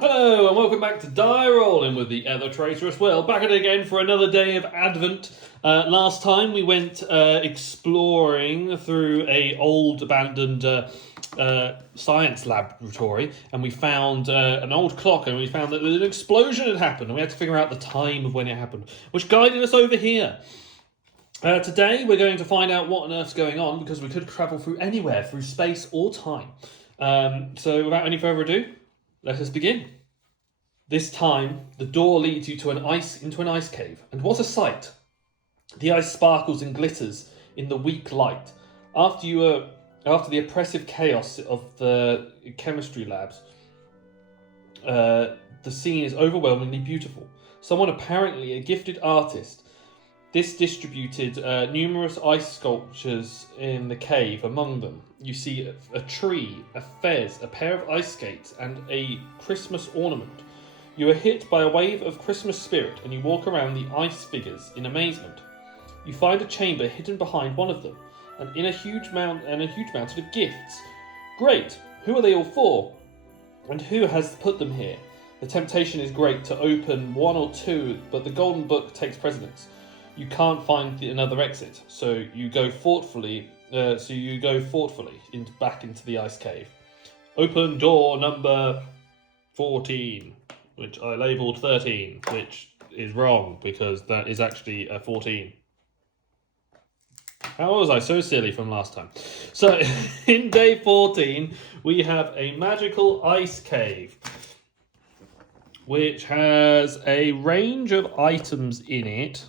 Hello and welcome back to Die Rollin with the ever traitorous Will. Back at it again for another day of Advent. Last time we went exploring through a old abandoned science laboratory, and we found an old clock, and we found that an explosion had happened, and we had to figure out the time of when it happened, which guided us over here. Today we're going to find out what on earth's going on, because we could travel through anywhere, through space or time. So without any further ado, let us begin. This time, the door leads you to into an ice cave, and what a sight! The ice sparkles and glitters in the weak light. After the oppressive chaos of the chemistry labs, the scene is overwhelmingly beautiful. Someone, apparently a gifted artist, distributed numerous ice sculptures in the cave. Among them, you see a tree, a fez, a pair of ice skates, and a Christmas ornament. You are hit by a wave of Christmas spirit, and you walk around the ice figures in amazement. You find a chamber hidden behind one of them, and a huge mountain of gifts. Great! Who are they all for? And who has put them here? The temptation is great to open one or two, but the golden book takes precedence. You can't find another exit, so you go thoughtfully. Back into the ice cave. Open door number 14, which I labelled 13, which is wrong because that is actually a 14. How was I so silly from last time? So, in day 14, we have a magical ice cave, which has a range of items in it.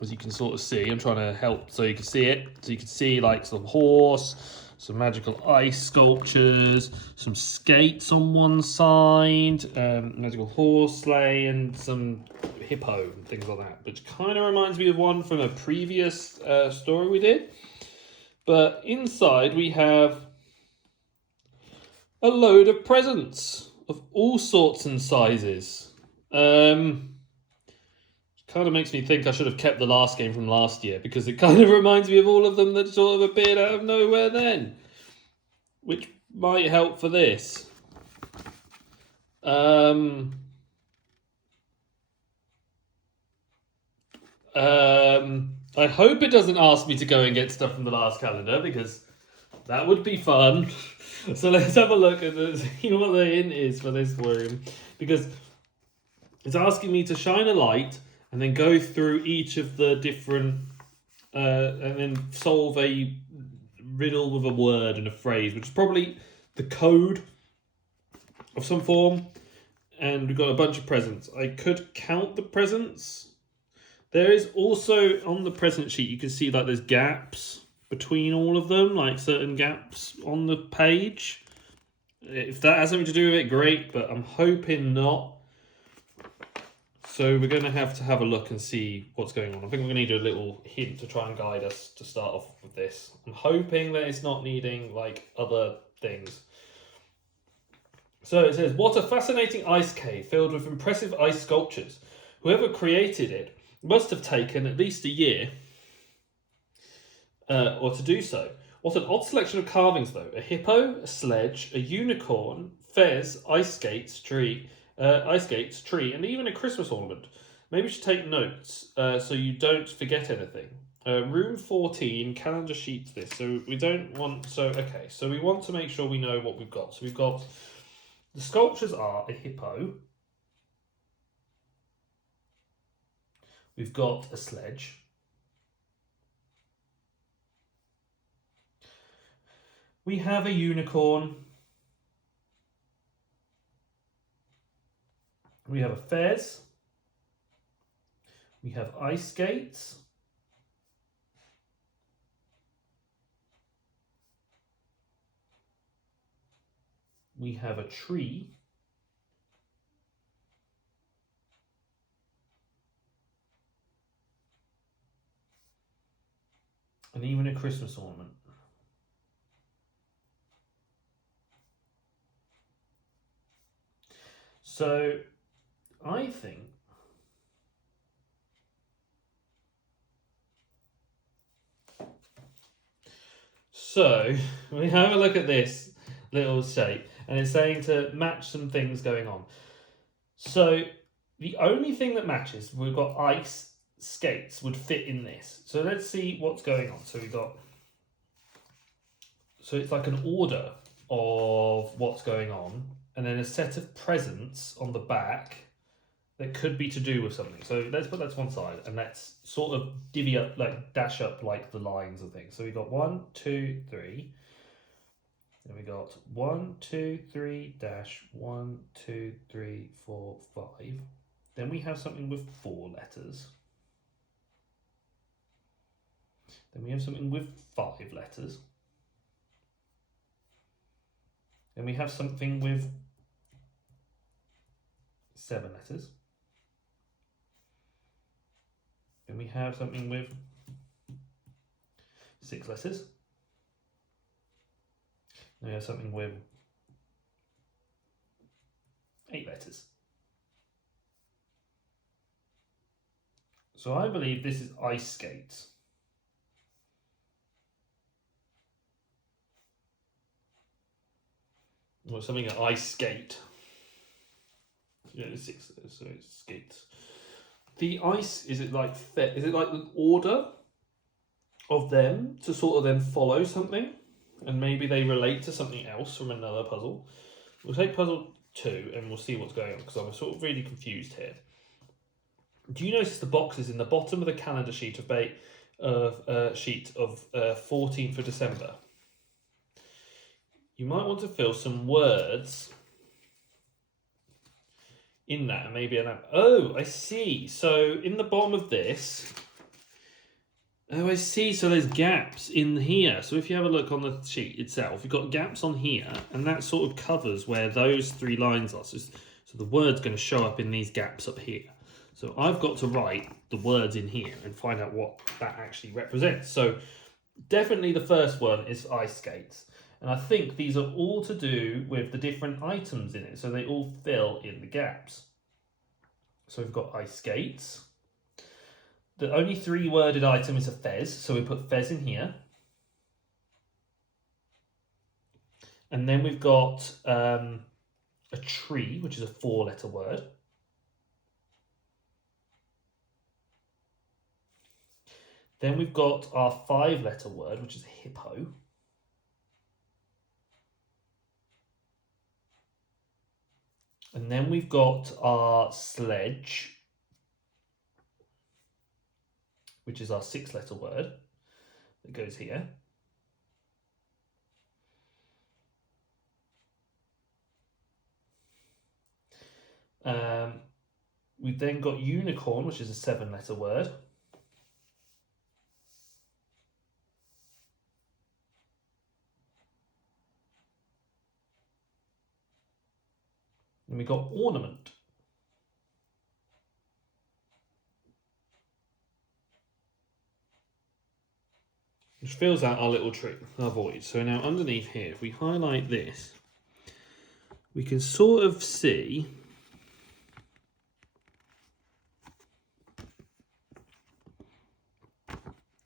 As you can sort of see, I'm trying to help so you can see it. So you can see like some horse, some magical ice sculptures, some skates on one side, magical horse sleigh, and some hippo and things like that. Which kind of reminds me of one from a previous story we did. But inside we have a load of presents of all sorts and sizes. Kind of makes me think I should have kept the last game from last year, because it kind of reminds me of all of them that sort of appeared out of nowhere then, which might help for this. I hope it doesn't ask me to go and get stuff from the last calendar, because that would be fun. So let's have a look at see what the hint is for this room, because it's asking me to shine a light and then go through each of the different, and then solve a riddle with a word and a phrase, which is probably the code of some form. And we've got a bunch of presents. I could count the presents. There is also, on the present sheet, you can see like there's gaps between all of them, like certain gaps on the page. If that has something to do with it, great, but I'm hoping not. So we're going to have a look and see what's going on. I think we're going to need a little hint to try and guide us to start off with this. I'm hoping that it's not needing like other things. So it says, what a fascinating ice cave filled with impressive ice sculptures. Whoever created it must have taken at least a year or to do so. What an odd selection of carvings though. A hippo, a sledge, a unicorn, fez, ice skates, tree, and even a Christmas ornament. Maybe you should take notes so you don't forget anything. Room 14, calendar sheets this. So we don't want... So we want to make sure we know what we've got. So we've got... The sculptures are a hippo. We've got a sledge. We have a unicorn. We have a fez. We have ice skates. We have a tree. And even a Christmas ornament. So I think so we have a look at this little shape. And it's saying to match some things going on. So the only thing that matches, we've got ice skates would fit in this. So let's see what's going on. So it's like an order of what's going on, and then a set of presents on the back that could be to do with something. So let's put that to one side, and let's sort of divvy up, like dash up like the lines and things. So we got 1, 2, 3. Then we got 1, 2, 3 dash 1, 2, 3, 4, 5. Then we have something with 4 letters. Then we have something with 5 letters. Then we have something with 7 letters. Then we have something with 6 letters. Then we have something with 8 letters. So I believe this is ice skates. Or something at ice skate. Yeah, it's 6, so it's skates. The ice, is it like the order of them to sort of then follow something? And maybe they relate to something else from another puzzle. We'll take puzzle 2 and we'll see what's going on, because I'm sort of really confused here. Do you notice the boxes in the bottom of the calendar sheet of 14th of December? You might want to fill some words in that, and maybe oh, I see. So in the bottom of this, oh, I see. So there's gaps in here. So if you have a look on the sheet itself, you've got gaps on here, and that sort of covers where those 3 lines are. So the word's going to show up in these gaps up here. So I've got to write the words in here and find out what that actually represents. So definitely the first one is ice skates. And I think these are all to do with the different items in it. So they all fill in the gaps. So we've got ice skates. The only 3-worded item is a fez. So we put fez in here. And then we've got a tree, which is a 4-letter word. Then we've got our 5-letter word, which is hippo. And then we've got our sledge, which is our 6-letter word that goes here. We've then got unicorn, which is a 7-letter word. And we got ornament. Which fills out our little tree, our void. So now underneath here, if we highlight this, we can sort of see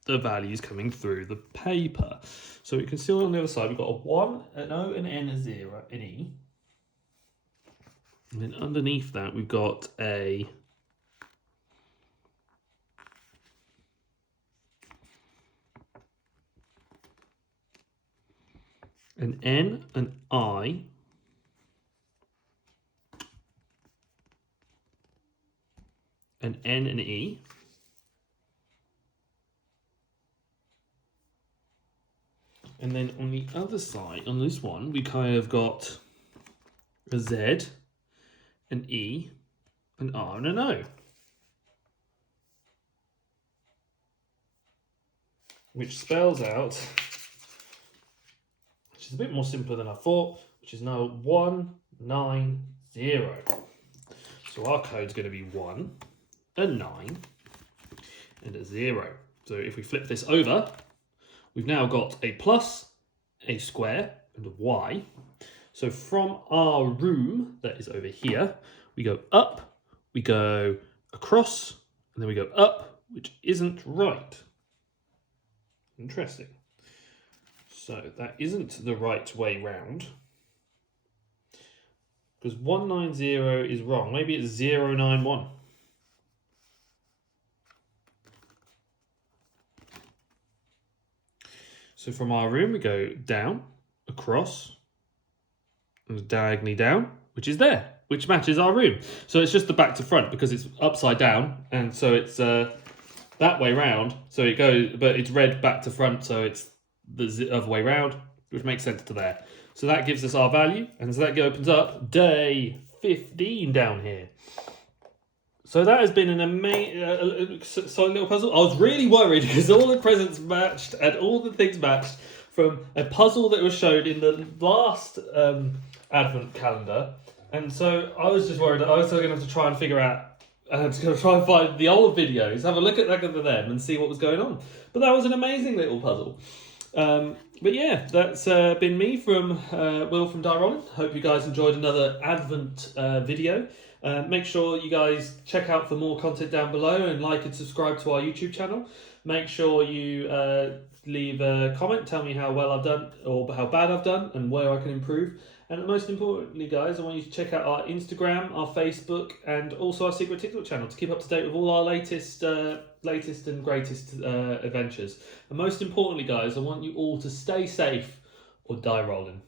the values coming through the paper. So we can see on the other side, we've got a 1, an O, an N, a 0, an E. And then underneath that, we've got an N, an I, an N, an E. And then on the other side, on this one, we kind of got a Z, an E, an R, and an O. Which spells out, which is a bit more simpler than I thought, which is now 190. So our code's going to be 1, a 9, and a 0. So if we flip this over, we've now got a plus, a square, and a Y. So from our room that is over here, we go up, we go across, and then we go up, which isn't right. Interesting. So that isn't the right way round. Because 190 is wrong. Maybe it's 091. So from our room, we go down, across, and diagonally down, which is there, which matches our room. So it's just the back to front because it's upside down, and so it's that way round. So it goes, but it's red back to front, so it's the other way round, which makes sense to there. So that gives us our value, and so that opens up day 15 down here. So that has been an amazing, solid little puzzle. I was really worried because all the presents matched and all the things matched from a puzzle that was showed in the last Advent calendar. And so I was just worried that I was going to have to try and figure out, I was going to try and find the old videos, have a look at them and see what was going on. But that was an amazing little puzzle. But yeah, that's been me from Will from Die Rollin. Hope you guys enjoyed another Advent video. Make sure you guys check out for more content down below and like and subscribe to our YouTube channel. Make sure you leave a comment, tell me how well I've done or how bad I've done and where I can improve. And most importantly, guys, I want you to check out our Instagram, our Facebook, and also our secret TikTok channel to keep up to date with all our latest and greatest adventures. And most importantly, guys, I want you all to stay safe or die rolling.